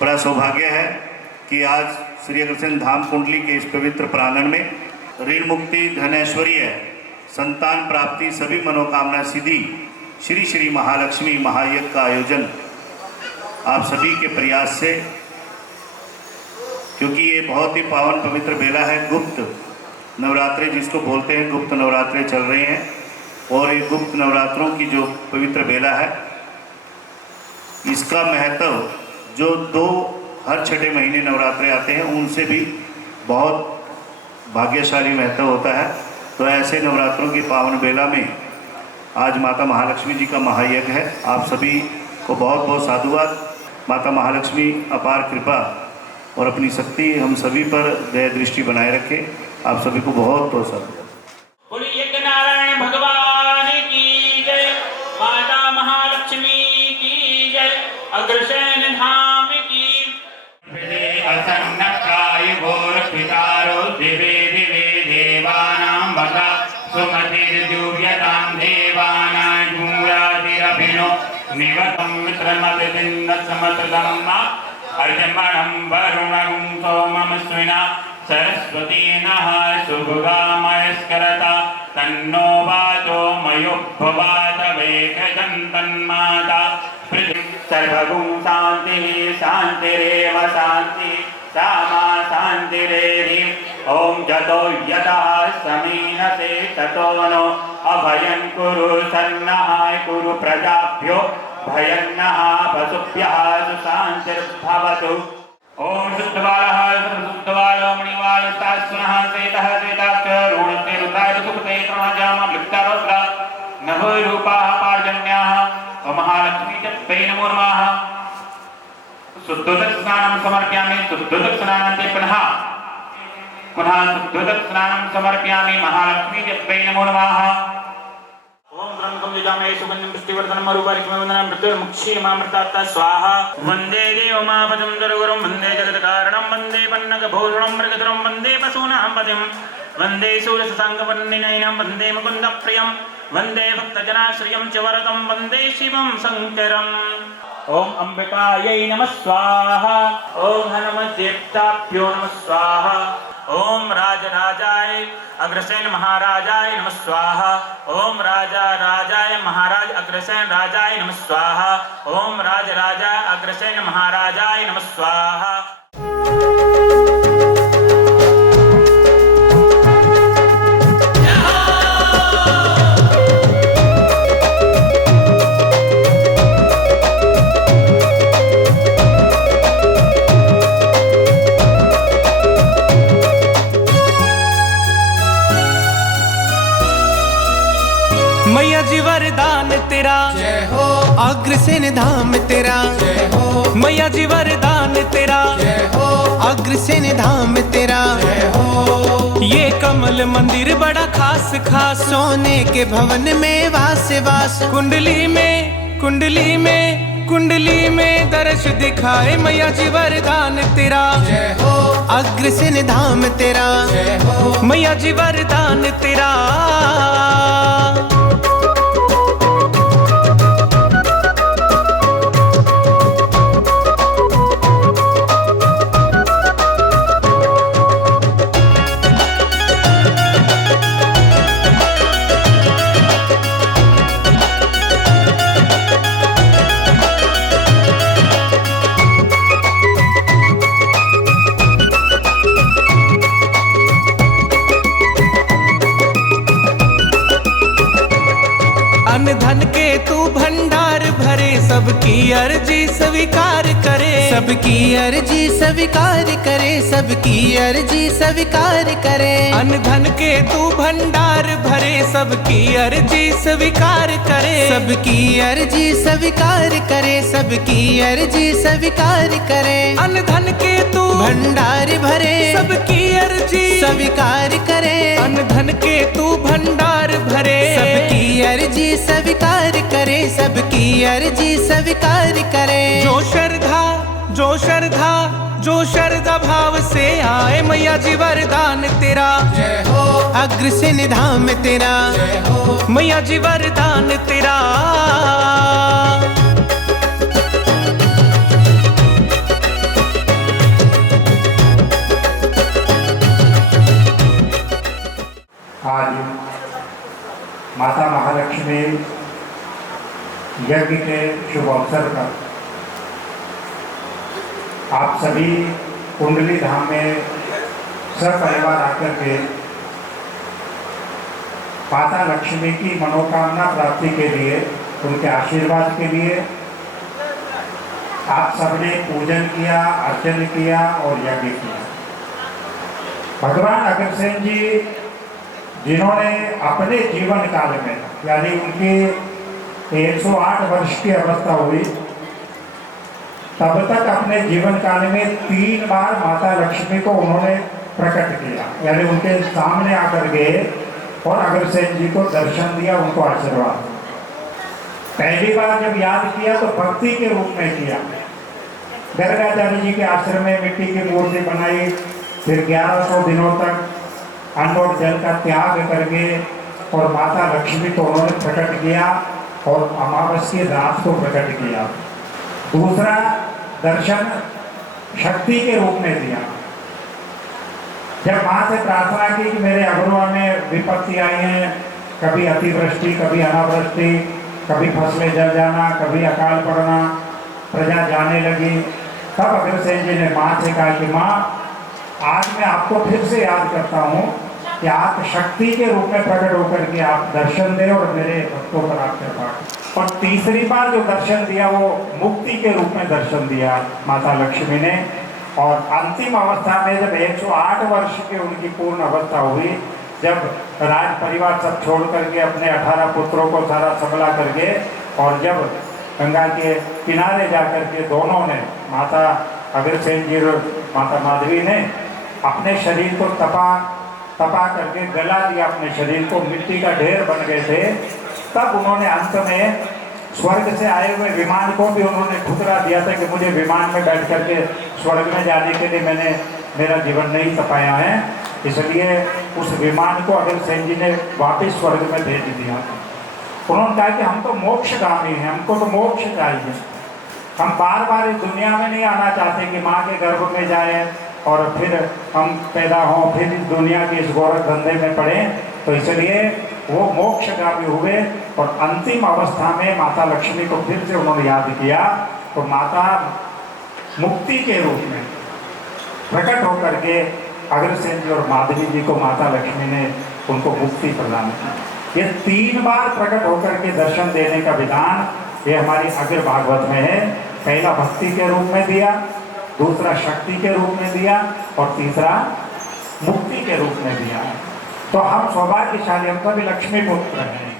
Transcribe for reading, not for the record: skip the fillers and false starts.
बड़ा सौभाग्य है कि आज श्री अग्रसेन धाम कुंडली के इस पवित्र प्रांगण में ऋण मुक्ति, धन ऐश्वर्य, संतान प्राप्ति, सभी मनोकामना सिद्धि श्री श्री महालक्ष्मी महायज्ञ का आयोजन आप सभी के प्रयास से, क्योंकि ये बहुत ही पावन पवित्र बेला है। गुप्त नवरात्रे जिसको बोलते हैं, गुप्त नवरात्रे चल रहे हैं और ये गुप्त नवरात्रों की जो पवित्र बेला है, इसका महत्व जो हर छठे महीने नवरात्रे आते हैं उनसे भी बहुत भाग्यशाली महत्व होता है। तो ऐसे नवरात्रों की पावन बेला में आज माता महालक्ष्मी जी का महायज्ञ है। आप सभी को बहुत बहुत साधुवाद। माता महालक्ष्मी अपार कृपा और अपनी शक्ति हम सभी पर दया दृष्टि बनाए रखे। आप सभी को बहुत बहुत साधुवाद। बोलिए यज्ञ नारायण भगवान की जय, माता महालक्ष्मी की जय, अग्रसेन धाम की। असन्नप्राय घोरपितारो दिवे दिवे देवानां वदा सुमतिर्दिव्यतां देवानां गूरादिरभिनो निवतं मित्रमतिन्नसमतदं अर्जमणं वरुणं सोममस्विना सरस्वती नः शुभगामयस्करता तन्नो वाचो मयोभवात वेगजन्तन्माता सर्वगुं शान्तिः शान्तिरेव शान्तिः सामा शान्तिरेधि। ॐ जतो यतः समीनसे ततो नो अभयं कुरु सन्नः कुरु प्रजाभ्यो भयन्नः पशुभ्यः सुशान्तिर्भवतु। ओम शुद्धबालः शुद्धबालो मणिवालस्तास्वनः श्वेतः श्वेताक्षरोणस्ते रुद्राय सुपते तमजाम लिप्तारोद्रा नभरूपाः पार्जन्याः महालक्ष्मी जप्पै नमो नमः। शुद्धोदक स्नानं समर्पयामि। शुद्धोदक स्नानान्ते पुनः शुद्धोदक स्नानं समर्पयामि। महालक्ष्मी जप्पै नमो नमः। ओम ब्रह्मकं यजामहे सुगन्धिं पुष्टिवर्धनम् अरूपारिकं वन्दनं मृत्युर्मुक्षीयमामृतात् स्वाहा। वन्दे देवमापदं जरगुरुं वन्दे जगत्कारणं वन्दे पन्नगभूषणं मृगधरं वन्दे पशूनां पतिं वन्दे सूरससाङ्गवर्णिनयनं वन्दे मुकुन्दप्रियं वन्दे भक्तजनाश्रियं च वरदं वन्दे शिवं शङ्करम्। ओम अंबिकायै नमः स्वाहा। ओम हनुमद्देवताभ्यो नमः स्वाहा। ओम राजराजाय अग्रसेन महाराजाय नमः स्वाहा। ओम राजा राजाय महाराज अग्रसेन राजाय नमः स्वाहा। ओम राज राजा अग्रसेन महाराजाय नमः स्वाहा। मैया जी वरदान तेरा जय हो, अग्रसेन धाम तेरा जय हो। मैया जी वरदान तेरा जय हो, अग्रसेन धाम तेरा जय हो। ये कमल मंदिर बड़ा खास खास, सोने के भवन में वास वास। कुंडली में कुंडली में कुंडली में दर्श दिखाए मैया जी वरदान तेरा जय हो, अग्रसेन धाम तेरा जय हो। मैया जी वरदान तेरा धन के तू भंडार भरे, सबकी अर्जी स्वीकार करे। सबकी अर्जी स्वीकार करे, सबकी अर्जी स्वीकार करे। अन्न धन के तू भंडार भरे, सबकी अर्जी स्वीकार करे। सबकी अर्जी स्वीकार करे, सबकी अर्जी स्वीकार करे। अन्न धन के तू भंडार भरे, सबकी अर्जी स्वीकार करे। अन्न धन के तू भंडार भरे, सबकी अर्जी स्वीकार करे। सबकी अर्जी स्वीकार करे। जो श्रद्धा जो श्रद्धा भाव से आए मैया जी वरदान तेरा जय हो, अग्रसेन धाम तेरा जय हो। मैया जी वरदान तेरा माता महालक्ष्मी यज्ञ के शुभ अवसर पर आप सभी कुंडली धाम में सपरिवार आकर के माता लक्ष्मी की मनोकामना प्राप्ति के लिए, उनके आशीर्वाद के लिए आप सबने पूजन किया, अर्चन किया और यज्ञ किया। भगवान अग्रसेन जी जिन्होंने अपने जीवन काल में, यानी उनकी 108 वर्ष की अवस्था हुई, तब तक अपने जीवन काल में 3 बार माता लक्ष्मी को उन्होंने प्रकट किया, यानी उनके सामने आकर गए और अग्रसेन जी को दर्शन दिया, उनको आशीर्वाद। पहली बार जब याद किया तो भक्ति के रूप में किया। गर्गाचार्य जी के आश्रम में मिट्टी की मूर्ति बनाई, फिर 1100 दिनों तक अन्न और जल का त्याग करके और माता लक्ष्मी को उन्होंने प्रकट किया और अमावस की रात को प्रकट किया। दूसरा दर्शन शक्ति के रूप में दिया। जब माँ से प्रार्थना की कि मेरे अगुआ में विपत्ति आई है, कभी अतिवृष्टि, कभी अनावृष्टि, कभी फसलें जल जाना, कभी अकाल पड़ना, प्रजा जाने लगी, तब अग्रसेन जी ने माँ से कहा कि माँ, आज मैं आपको फिर से याद करता हूँ कि आप शक्ति के रूप में प्रकट होकर के आप दर्शन दें और मेरे भक्तों पर आप कृपा करें। और तीसरी बार जो दर्शन दिया वो मुक्ति के रूप में दर्शन दिया माता लक्ष्मी ने। और अंतिम अवस्था में जब 108 वर्ष की उनकी पूर्ण अवस्था हुई, जब राज परिवार सब छोड़ करके अपने 18 पुत्रों को सारा संभला करके, और जब गंगा के किनारे जाकर के दोनों ने, माता अग्रसेन जी और माता माधवी ने अपने शरीर को तपा करके गला दिया, अपने शरीर को मिट्टी का ढेर बन गए थे, तब उन्होंने अंत में स्वर्ग से आए हुए विमान को भी उन्होंने ठुकरा दिया था कि मुझे विमान में बैठ करके स्वर्ग में जाने के लिए मेरा जीवन नहीं तपाया है, इसलिए उस विमान को अग्रसेन जी ने वापस स्वर्ग में भेज दिया। उन्होंने कहा कि हम तो मोक्षगामी हैं, हमको तो मोक्ष चाहिए, हम बार बार इस दुनिया में नहीं आना चाहते कि माँ के गर्भ में जाएं और फिर हम पैदा हों, फिर इस दुनिया के इस गोरख धंधे में पड़ें। तो इसलिए वो मोक्षगामी हुए और अंतिम अवस्था में माता लक्ष्मी को फिर से उन्होंने याद किया, तो माता मुक्ति के रूप में प्रकट होकर के अग्रसेन जी और माधवी जी को माता लक्ष्मी ने उनको मुक्ति प्रदान की। ये 3 बार प्रकट होकर के दर्शन देने का विधान ये हमारी अग्र भागवत में है। पहला भक्ति के रूप में दिया, दूसरा शक्ति के रूप में दिया और तीसरा मुक्ति के रूप में दिया। तो हम सौभाग्यशाली, हम सभी लक्ष्मी पुत्र हैं।